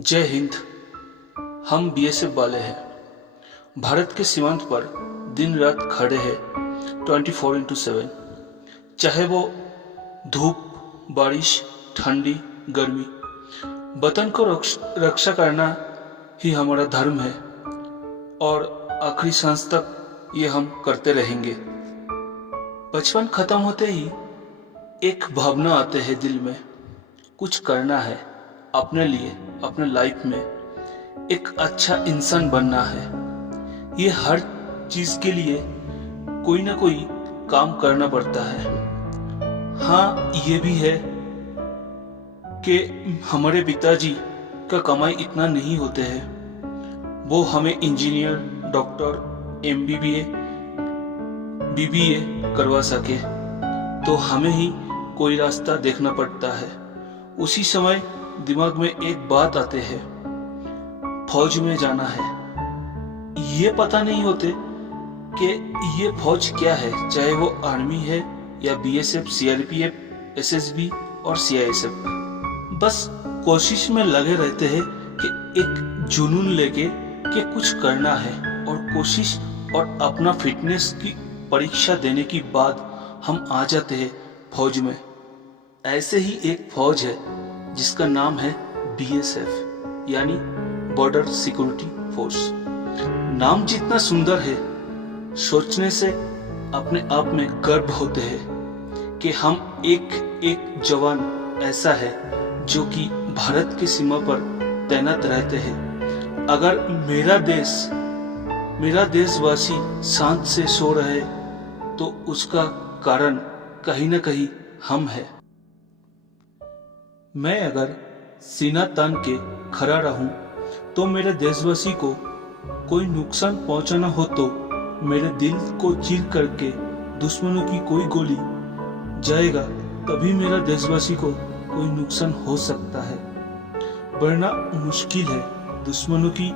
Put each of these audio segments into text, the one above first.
जय हिंद। हम बीएसएफ वाले हैं। भारत के सीमांत पर दिन रात खड़े हैं 24x7। चाहे वो धूप, बारिश, ठंडी, गर्मी, वतन को रक्षा करना ही हमारा धर्म है और आखिरी सांस तक ये हम करते रहेंगे। बचपन खत्म होते ही एक भावना आते है दिल में, कुछ करना है अपने लिए, अपने लाइफ में एक अच्छा इंसान बनना है। ये हर चीज के लिए कोई ना कोई काम करना पड़ता है। हाँ, ये भी है कि हमारे पिताजी का कमाई इतना नहीं होते हैं, वो हमें इंजीनियर, डॉक्टर, एमबीबीए, बीबीए करवा सके, तो हमें ही कोई रास्ता देखना पड़ता है। उसी समय दिमाग में एक बात आते है, फौज में जाना है। ये पता नहीं होते कि ये फौज क्या है, चाहे वो आर्मी है या बीएसएफ, सीआरपीएफ, एसएसबी और सीआईएसएफ। बस कोशिश में लगे रहते हैं कि एक जुनून लेके कि कुछ करना है, और कोशिश और अपना फिटनेस की परीक्षा देने के बाद हम आ जाते हैं फौज में। ऐसे ही एक फौज है जिसका नाम है बीएसएफ, यानी बॉर्डर सिक्योरिटी फोर्स। नाम जितना सुंदर है, सोचने से अपने आप में गर्व होते हैं कि हम एक जवान ऐसा है जो कि भारत की सीमा पर तैनात रहते हैं। अगर मेरा देशवासी शांत से सो रहे तो उसका कारण कहीं ना कहीं हम हैं। मैं अगर सीना तान के खड़ा रहूं तो मेरे देशवासी को कोई नुकसान पहुंचाना हो तो मेरे दिल को चीर करके दुश्मनों की कोई गोली जाएगा, तभी मेरा देशवासी को कोई नुकसान हो सकता है। वरना मुश्किल है। दुश्मनों की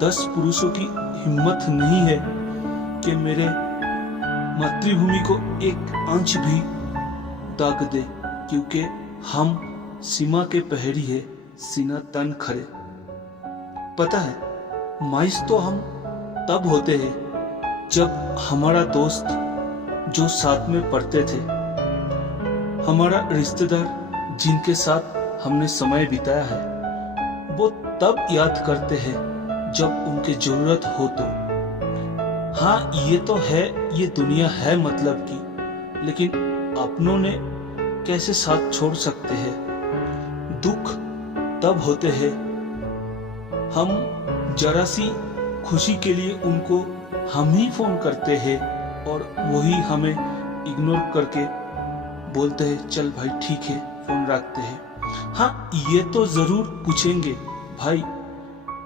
10 पुरुषों की हिम्मत नहीं है कि मेरे मातृभूमि को एक अंश भी दाग दे, क्योंकि हम सीमा के पहरी है, सीना तन खड़े। पता है, मायूस तो हम तब होते हैं जब हमारा दोस्त जो साथ में पढ़ते थे, हमारा रिश्तेदार जिनके साथ हमने समय बिताया है, वो तब याद करते हैं जब उनकी जरूरत हो तो। हाँ, ये तो है, ये दुनिया है मतलब की, लेकिन अपनों ने कैसे साथ छोड़ सकते हैं। दुख तब होते हैं हम जरा सी खुशी के लिए उनको हम ही फोन करते हैं और वही हमें इग्नोर करके बोलते हैं चल भाई ठीक है, फोन रखते हैं। हाँ, ये तो जरूर पूछेंगे, भाई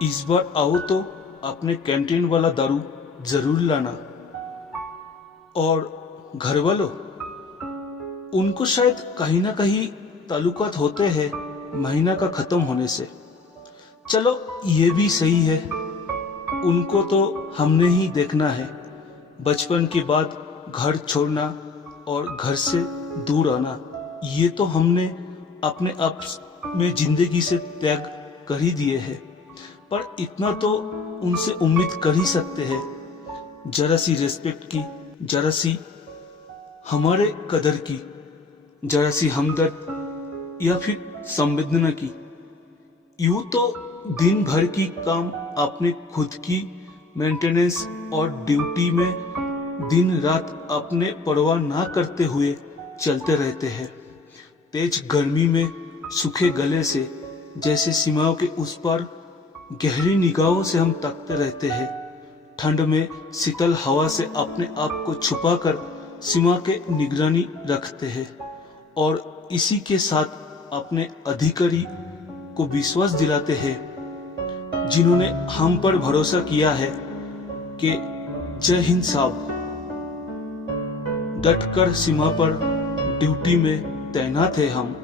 इस बार आओ तो अपने कैंटीन वाला दारू जरूर लाना। और घर वालों, उनको शायद कहीं ना कहीं ताल्लुकात होते हैं महीना का खत्म होने से। चलो ये भी सही है, उनको तो हमने ही देखना है। बचपन के बाद घर छोड़ना और घर से दूर आना, ये तो हमने अपने आप में जिंदगी से त्याग कर ही दिए हैं। पर इतना तो उनसे उम्मीद कर ही सकते हैं, जरा सी रिस्पेक्ट की, जरा सी हमारे कदर की, जरा सी हमदर्द या फिर संवेदना की। यूं तो दिन भर की काम अपने खुद की मेंटेनेंस और ड्यूटी में दिन रात अपने परवाह ना करते हुए चलते रहते हैं। तेज गर्मी में सूखे गले से जैसे सीमाओं के उस पार गहरी निगाहों से हम तकते रहते हैं। ठंड में शीतल हवा से अपने आप को छुपाकर सीमा के निगरानी रखते हैं, और इसी के साथ अपने अधिकारी को विश्वास दिलाते हैं जिन्होंने हम पर भरोसा किया है कि जय हिंद साहब, डटकर सीमा पर ड्यूटी में तैनात है हम।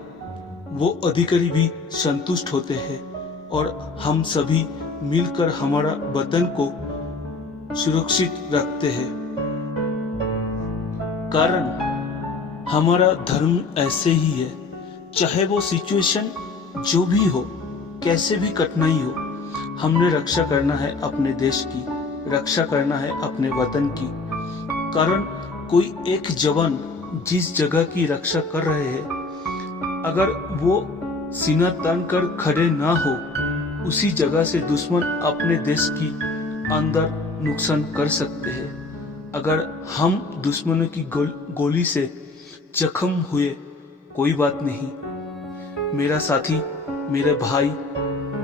वो अधिकारी भी संतुष्ट होते हैं और हम सभी मिलकर हमारा वतन को सुरक्षित रखते हैं। कारण हमारा धर्म ऐसे ही है, चाहे वो सिचुएशन जो भी हो, कैसे भी कठिनाई हो, हमने रक्षा करना है अपने देश की, रक्षा करना है अपने वतन की। कारण कोई एक जवान जिस जगह की रक्षा कर रहे हैं, अगर वो सीना तान कर खड़े ना हो, उसी जगह से दुश्मन अपने देश की अंदर नुकसान कर सकते हैं। अगर हम दुश्मनों की गोली से जख्म हुए, कोई बात नहीं, मेरा साथी, मेरे भाई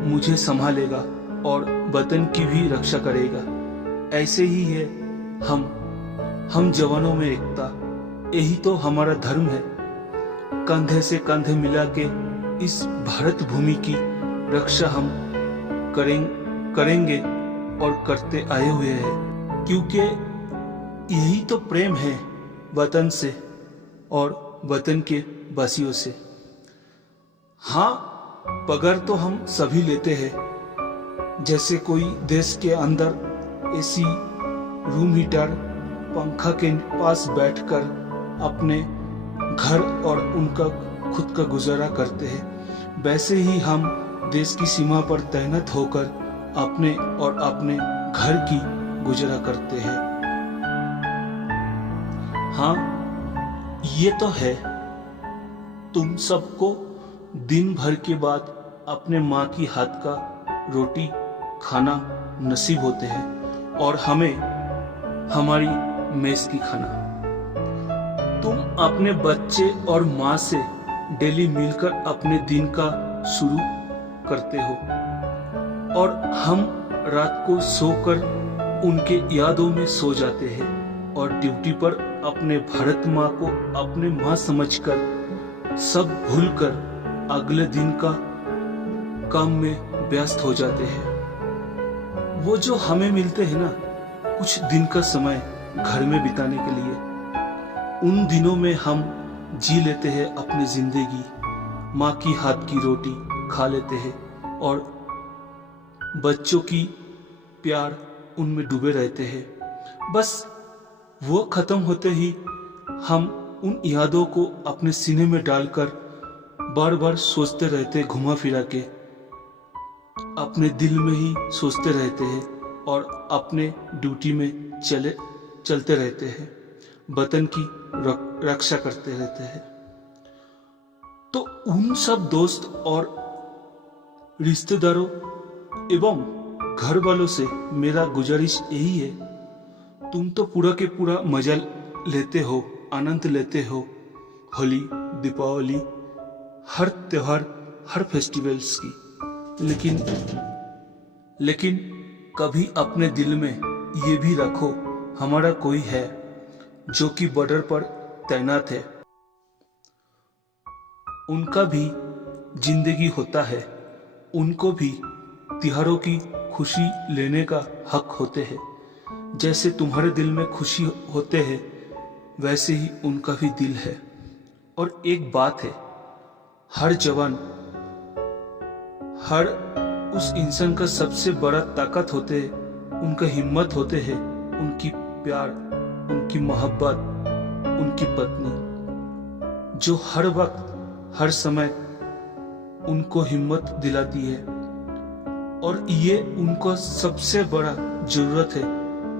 मुझे संभालेगा और वतन की भी रक्षा करेगा। ऐसे ही है हम जवानों में एकता, यही तो हमारा धर्म है। कंधे से कंधे मिला के इस भारत भूमि की रक्षा हम करेंगे और करते आए हुए हैं, क्योंकि यही तो प्रेम है वतन से और वतन के वासियों से। हाँ, पगार तो हम सभी लेते हैं, जैसे कोई देश के अंदर एसी, रूम हीटर, पंखा के पास बैठकर अपने घर और उनका खुद का गुजारा करते हैं, वैसे ही हम देश की सीमा पर तैनात होकर अपने और अपने घर की गुजारा करते हैं। हाँ, ये तो है, तुम सबको दिन भर के बाद अपने माँ की हाथ का रोटी खाना नसीब होते हैं और हमें हमारी मेस की खाना। तुम अपने बच्चे और माँ से डेली मिलकर अपने दिन का शुरू करते हो और हम रात को सोकर उनके यादों में सो जाते हैं और ड्यूटी पर अपने भारत माँ को अपने माँ समझकर सब भूलकर अगले दिन का काम में व्यस्त हो जाते हैं। वो जो हमें मिलते हैं ना, कुछ दिन का समय घर में बिताने के लिए, उन दिनों में हम जी लेते हैं अपनी जिंदगी, माँ की हाथ की रोटी खा लेते हैं और बच्चों की प्यार उनमें डूबे रहते हैं। बस वो खत्म होते ही हम उन यादों को अपने सीने में डालकर बार बार सोचते रहते, घुमा फिरा के अपने दिल में ही सोचते रहते हैं और अपने ड्यूटी में चलते रहते हैं, वतन की रक्षा करते रहते हैं। तो उन सब दोस्त और रिश्तेदारों एवं घर वालों से मेरा गुजारिश यही है, तुम तो पूरा के पूरा मजा लेते हो, आनंद लेते हो होली, दीपावली, हर त्योहार, हर फेस्टिवल्स की, लेकिन कभी अपने दिल में ये भी रखो, हमारा कोई है जो कि बॉर्डर पर तैनात है, उनका भी जिंदगी होता है, उनको भी त्योहारों की खुशी लेने का हक होते हैं। जैसे तुम्हारे दिल में खुशी होते हैं, वैसे ही उनका भी दिल है। और एक बात है, हर जवान, हर उस इंसान का सबसे बड़ा ताकत होते है, उनका हिम्मत होते हैं, उनकी प्यार, उनकी मोहब्बत, उनकी पत्नी, जो हर वक्त हर समय उनको हिम्मत दिलाती है। और ये उनको सबसे बड़ा जरूरत है।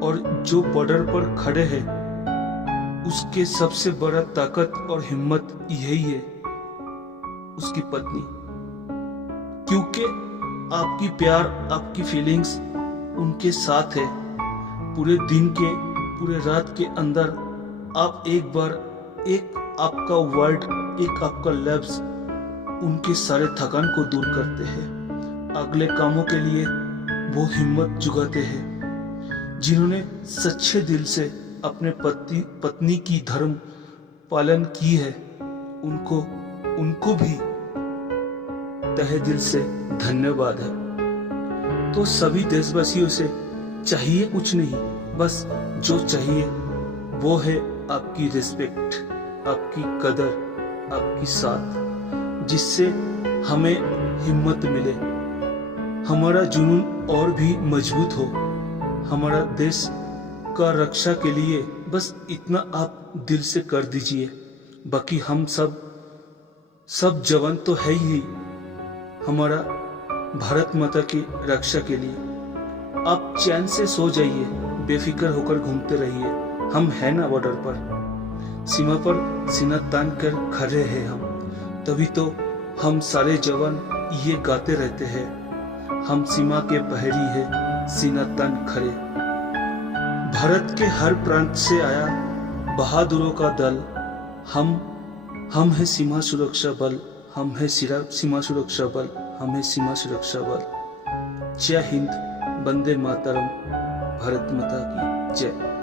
और जो बॉर्डर पर खड़े हैं, उसके सबसे बड़ा ताकत और हिम्मत यही है, उसकी पत्नी। क्योंकि आपकी प्यार, आपकी फीलिंग्स उनके साथ है। पूरे दिन के, पूरे रात के अंदर आप एक बार, एक आपका वर्ड, एक आपका लफ्ज उनके सारे थकान को दूर करते हैं। अगले कामों के लिए वो हिम्मत जुगाते हैं। जिन्होंने सच्चे दिल से अपने पत्नी की धर्म पालन की है, उनको भी तहे दिल से धन्यवाद है। तो सभी देशवासियों से चाहिए कुछ नहीं, बस जो चाहिए वो है आपकी रिस्पेक्ट, आपकी कदर, आपकी साथ, जिससे हमें हिम्मत मिले, हमारा जुनून और भी मजबूत हो, हमारा देश का रक्षा के लिए बस इतना आप दिल से कर दीजिए। बाकी हम सब जवान तो है ही, हमारा भारत माता की रक्षा के लिए। आप चैन से सो जाइए, बेफिक्र होकर घूमते रहिए, हम हैं ना बॉर्डर पर। सीमा पर सीना तान कर खड़े हैं हम, तभी तो हम सारे जवान ये गाते रहते हैं, हम सीमा के प्रहरी हैं, सीना तान खड़े। भारत के हर प्रांत से आया बहादुरों का दल, हम है सीमा सुरक्षा बल, हम है सीमा सुरक्षा बल, हम है सीमा सुरक्षा बल। जय हिंद, वंदे मातरम, भारत माता की जय।